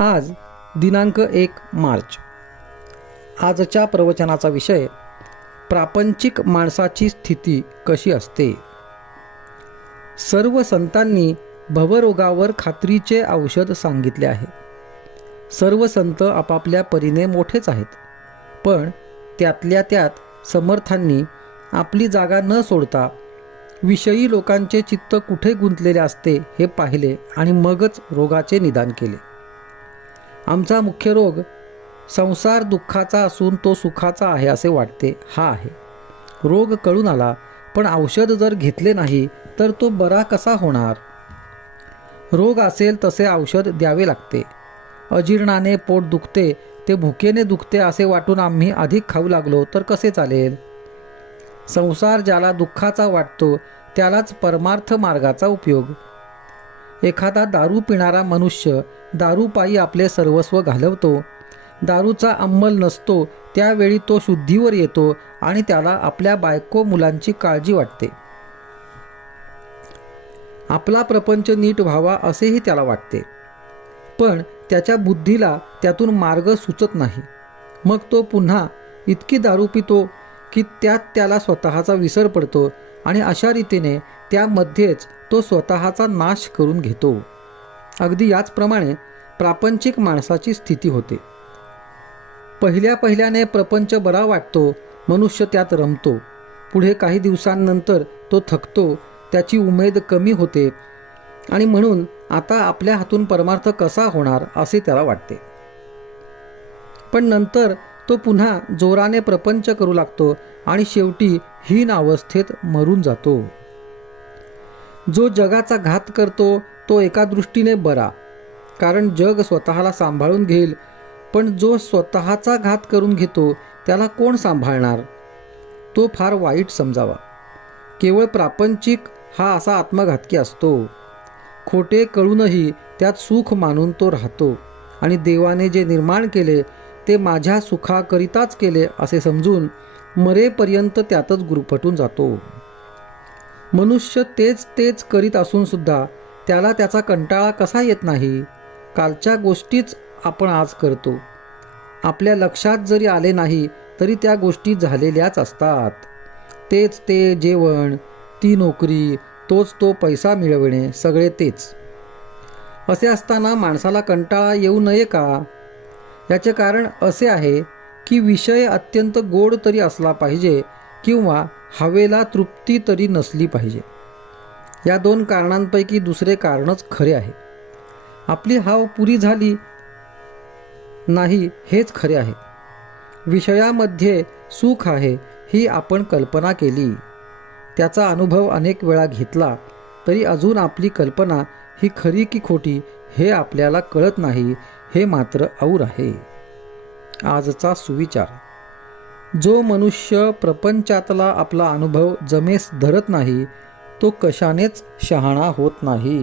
आज दिनांक 1 मार्च. आजच्या प्रवचनाचा विषय प्रापंचिक माणसाची स्थिती कशी असते. सर्व संतांनी भवरोगावर खात्रीचे औषध सांगितले आहे. सर्व संत आपापल्या परीने मोठेच आहेत, पण त्यातल्या त्यात समर्थांनी आपली जागा न सोडता विषयी लोकांचे चित्त कुठे गुंतलेले असते हे पाहिले आणि मगच रोगाचे निदान केले. आमचा मुख्य रोग संसार दुःखाचा असून तो सुखाचा आहे असे वाटते हा आहे. रोग कळून आला, पण औषध जर घेतले नाही तर तो बरा कसा होणार. रोग असेल तसे औषध द्यावे लागते. अजीर्णाने पोट दुखते ते भुकेने दुखते असे वाटून आम्ही अधिक खाऊ लागलो तर कसे चालेल. संसार ज्याला दुःखाचा वाटतो त्यालाच परमार्थ मार्गाचा उपयोग. एखादा दारू पिणारा मनुष्य दारूपायी आपले सर्वस्व घालवतो. दारूचा अंमल नसतो त्यावेळी तो शुद्धीवर येतो आणि त्याला आपल्या बायको मुलांची काळजी वाटते. आपला प्रपंच नीट व्हावा असेही त्याला वाटते, पण त्याच्या बुद्धीला त्यातून मार्ग सुचत नाही. मग तो पुन्हा इतकी दारू पितो की त्यात त्याला स्वतःचा विसर पडतो आणि अशा रीतीने त्यामध्येच तो स्वतःचा नाश करून घेतो. अगदी याचप्रमाणे प्रापंचिक माणसाची स्थिती होते. पहिल्याने प्रपंच बरा वाटतो, मनुष्य त्यात रमतो. पुढे काही दिवसांनंतर तो थकतो, त्याची उमेद कमी होते आणि म्हणून आता आपल्या हातून परमार्थ कसा होणार असे त्याला वाटते. पण नंतर तो पुन्हा जोराने प्रपंच करू लागतो आणि शेवटी हीन अवस्थेत मरून जातो. जो जगाचा घात करतो तो एका दृष्टीने बरा, कारण जग स्वतःला सांभाळून घेईल. पण जो स्वतःचा घात करून घेतो त्याला कोण सांभाळणार, तो फार वाईट समजावा. केवळ प्रापंचिक हा असा आत्मघातकी असतो. खोटे कळूनही त्यात सुख मानून तो राहतो आणि देवाने जे निर्माण केले ते माझ्या सुखाकरिताच केले असे समजून मरेपर्यंत त्यातच गुरफटून जातो. मनुष्य तेच करीत असून सुद्धा त्याला त्याचा कंटाळा कसा येत नाही. कालच्या गोष्टीच आपण आज करतो. आपल्या लक्षात जरी आले नाही तरी त्या गोष्टी झालेल्याच असतात. तेच ते जेवण, ती नोकरी, तोच तो पैसा मिळवणे, सगळे तेच. असे असताना माणसाला कंटाळा येऊ नये का. याचे कारण असे आहे की विषय अत्यंत गोड तरी असला पाहिजे किंवा हवेला तृप्ती तरी नसली पाहिजे. या दोन कारणांपैकी दुसरे कारणच खरे आहे. आपली हाव पुरी झाली नाही हेच खरे आहे. विषयामध्ये सुख आहे ही आपण कल्पना केली, त्याचा अनुभव अनेक वेळा घेतला, तरी अजून आपली कल्पना ही खरी की खोटी हे आपल्याला कळत नाही, हे मात्र और आहे. आजचा सुविचार. जो मनुष्य प्रपंचातला आपला अनुभव जमेस धरत नाही तो कशानेच शहाणा होत नाही.